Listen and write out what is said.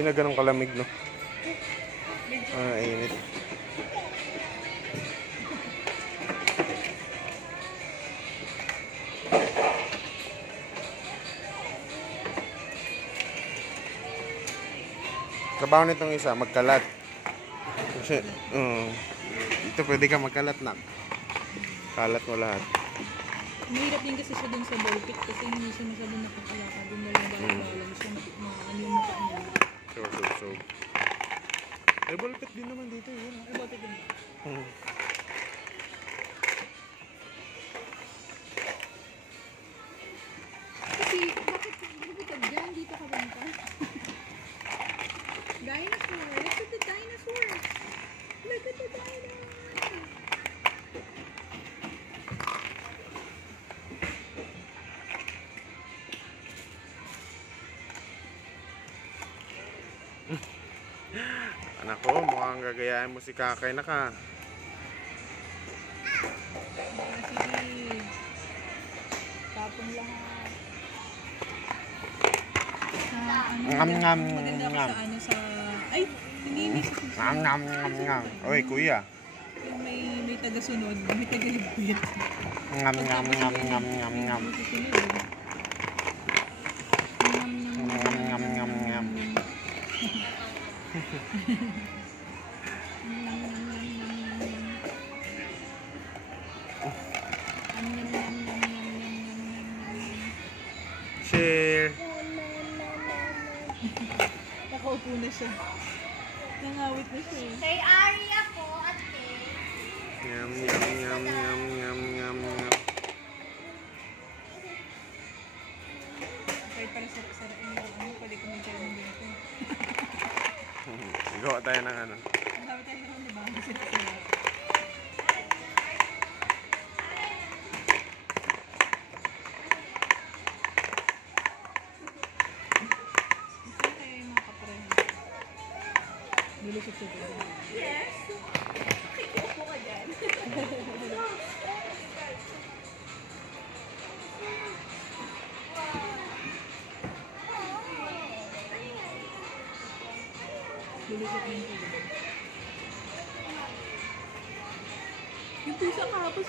Hindi na ganun kalamig, no? Init. Trabaho nitong isa, magkalat. Kasi, ito pwede ka magkalat na. Kalat mo lahat. Mahirap din kasi siya dun sa ballpit kasi hindi siya masyadong nakakalaka. Dun na lang lang siya ano yung mata niya. So. Eh, ballpit din naman dito yun. Eh, ballpit din. Kasi, bakit bumutag dyan? Dito ka banta? Dinosaur! Look at the dinosaur! Look at the dinosaur! Anak ko, mukhang gagayahin mo si Kakay na ka. Sige. Tapon lahat. Maganda ako sa ano sa... Ay! Hindi. Ngam. Oy, kuya. Yung may taga-sunod, may taga-ligpit. Ngam. Share. Nakaupo na siya. Nangawit na siya. Kay Aria po, ate. Yum. Kahit para sa ano, pwede ko magkaroon dito. Gawa tayo ng ano. Ang sabi tayo naman, diba? Gusto na sila. Gusto tayo yung mga kapareho. Nilusot siya dito. Yes. Kikiupo ka dyan. Nilusot niya siya dito. Yung pusa kahapon